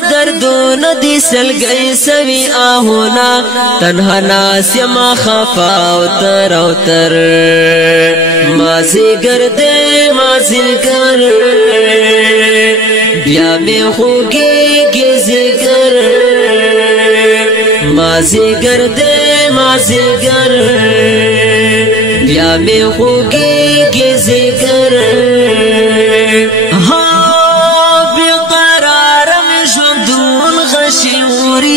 دی دردون دی سلگئی سوی آہونا تنہا ناس یما خفا اوتر اوتر مازیگر دے مازیگر بیا میں خوگی گی زیگر مازیگر دے مازیگر بیا میں خوگی گی زیگر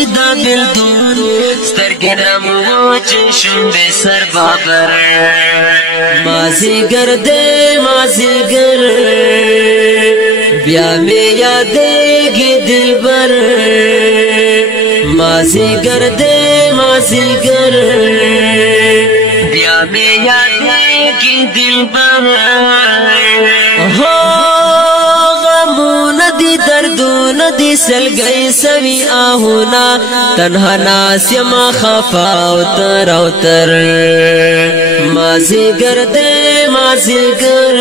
دا بلدون سترگی نموچ شنبی سر بابر مازیگر دے مازیگر بیا میں یادے گی دل بر مازیگر دے مازیگر بیا میں یادے گی دل بر دردون دی سلگئی سوی آہونا تنہا ناس یما خفا اوتر اوتر مازیگر دے مازیگر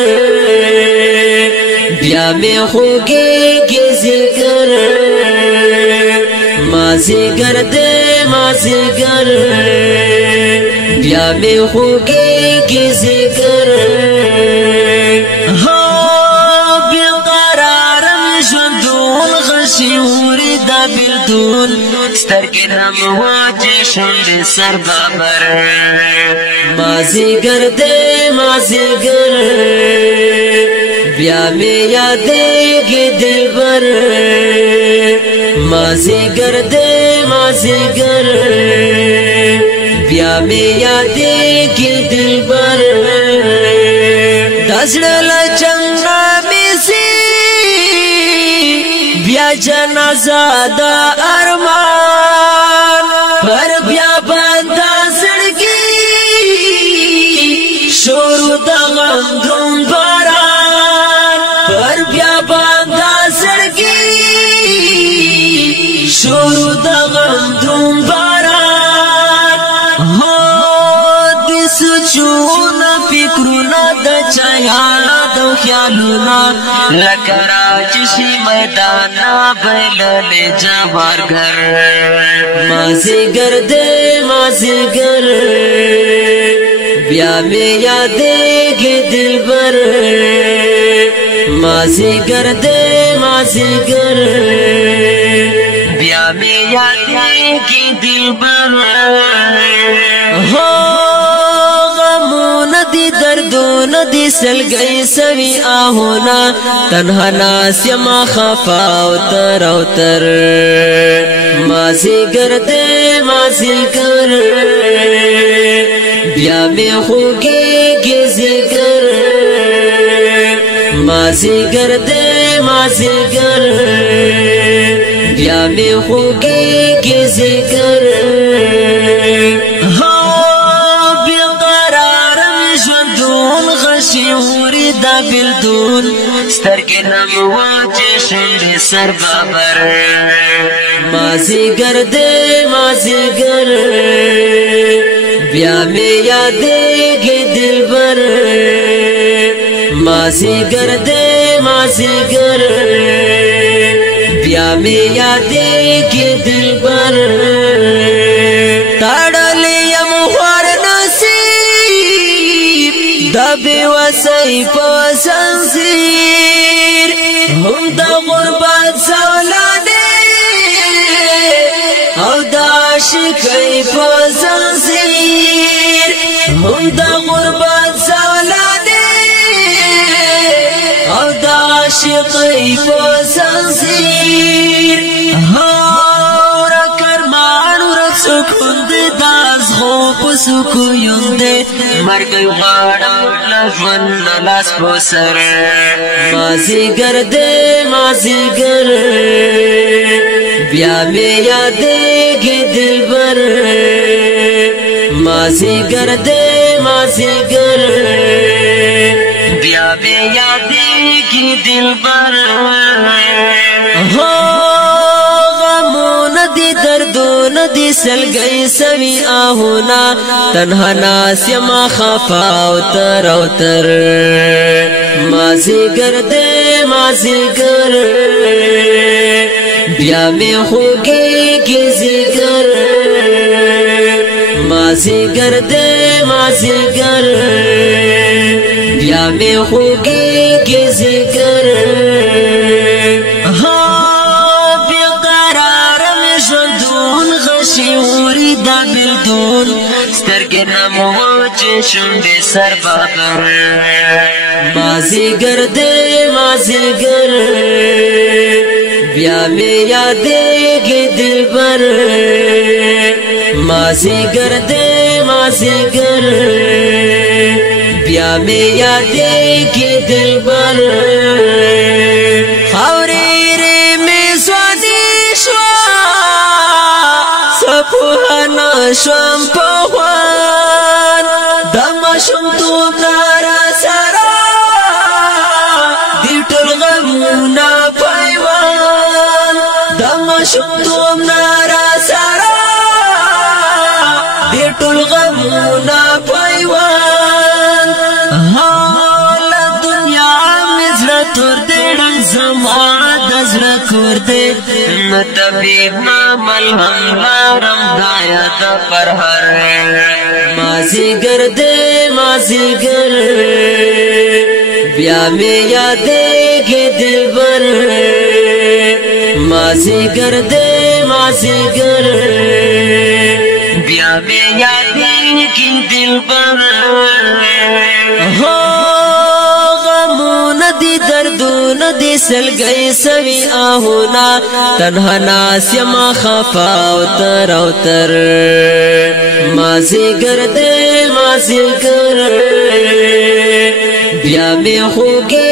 بیا میں خوگی گی زیگر مازیگر دے مازیگر بیا میں خوگی گی زیگر شیوری دا بلدون سترگی نمواجی شنڈی سر بابر مازیگر دے مازیگر بیا میں یادے گی دل بر مازیگر دے مازیگر بیا میں یادے گی دل بر دزڑل چنگا بیا جنازہ دا ارمان پر بیا بندہ سڑگی شروع دا غم دون باران پر بیا بندہ سڑگی شروع دا غم دون باران ہو دی سچون فکرنا دا چایانا دا خیالونا لکراج شی میدانا بیلل جوار گھر مازیگر دے مازیگر بیا میں یادے گی دل بر مازیگر دے مازیگر بیا میں یادے گی دل بر دی دردون دی سلگئی سوی آہونا تنہا ناس یما خفا اوتر اوتر مازیگر دے مازیگر بیا میں خوگی گی زیگر مازیگر دے مازیگر بیا میں خوگی گی زیگر شیوری دا بلدون سترگی نمواجی شنڈی سر بابر مازیگر دے مازیگر بیا میں یادے گی دل بر مازیگر دے مازیگر بیا میں یادے گی دل بر دا بی وسی پسنسیر هم دا غربت سولانے او دا عاشقی پسنسیر هم دا غربت سولانے او دا عاشقی پسنسیر ہورا کرمان ورک سکون دے داز خوب سکویون دے مرگی غاڑا لجون لاس پسر مازیگر دے مازیگر بیا میں یادے گی دل بر مازیگر دے مازیگر بیا میں یادے گی دل بر دردون دی سلگئی سوی آہونا تنہا ناس یما خفا اوتر اوتر مازیگر دے مازیگر بیا می خوږی کی ذکر مازیګر دې مازیګر بیا می خوږی کی ذکر ها بیا قرار می ژوندون غشیوري دا بلدون سترګې نمو چې شونډې سر بابر مازیګر دې مازیګر بیا می یادېږي دلبر مازیګر دې مازیګر بیا می یادېږي دلبر خاورې می سوځي شوه سپوهنه شوم په خوان د ماشومتوب نه راسره دي ټول غمونه پیوان د ماشومتوب نه راسره دي ټول غمونه پیوان له دنیا مې زړه تور دی ړنګ زما د زړه کور دی نه طبیب نه ملهم لارم دا یاد پر هر مازیګر دې مازیګر بیا می یادېږي دلبر مازیګر دې مازیګر بیا می یادېږي دلبر غمونه دي دردونه دي سلګۍ سوي آهونه تنها ناس یما خفا او تر مازیګر دې مازیګر بیا می خوږی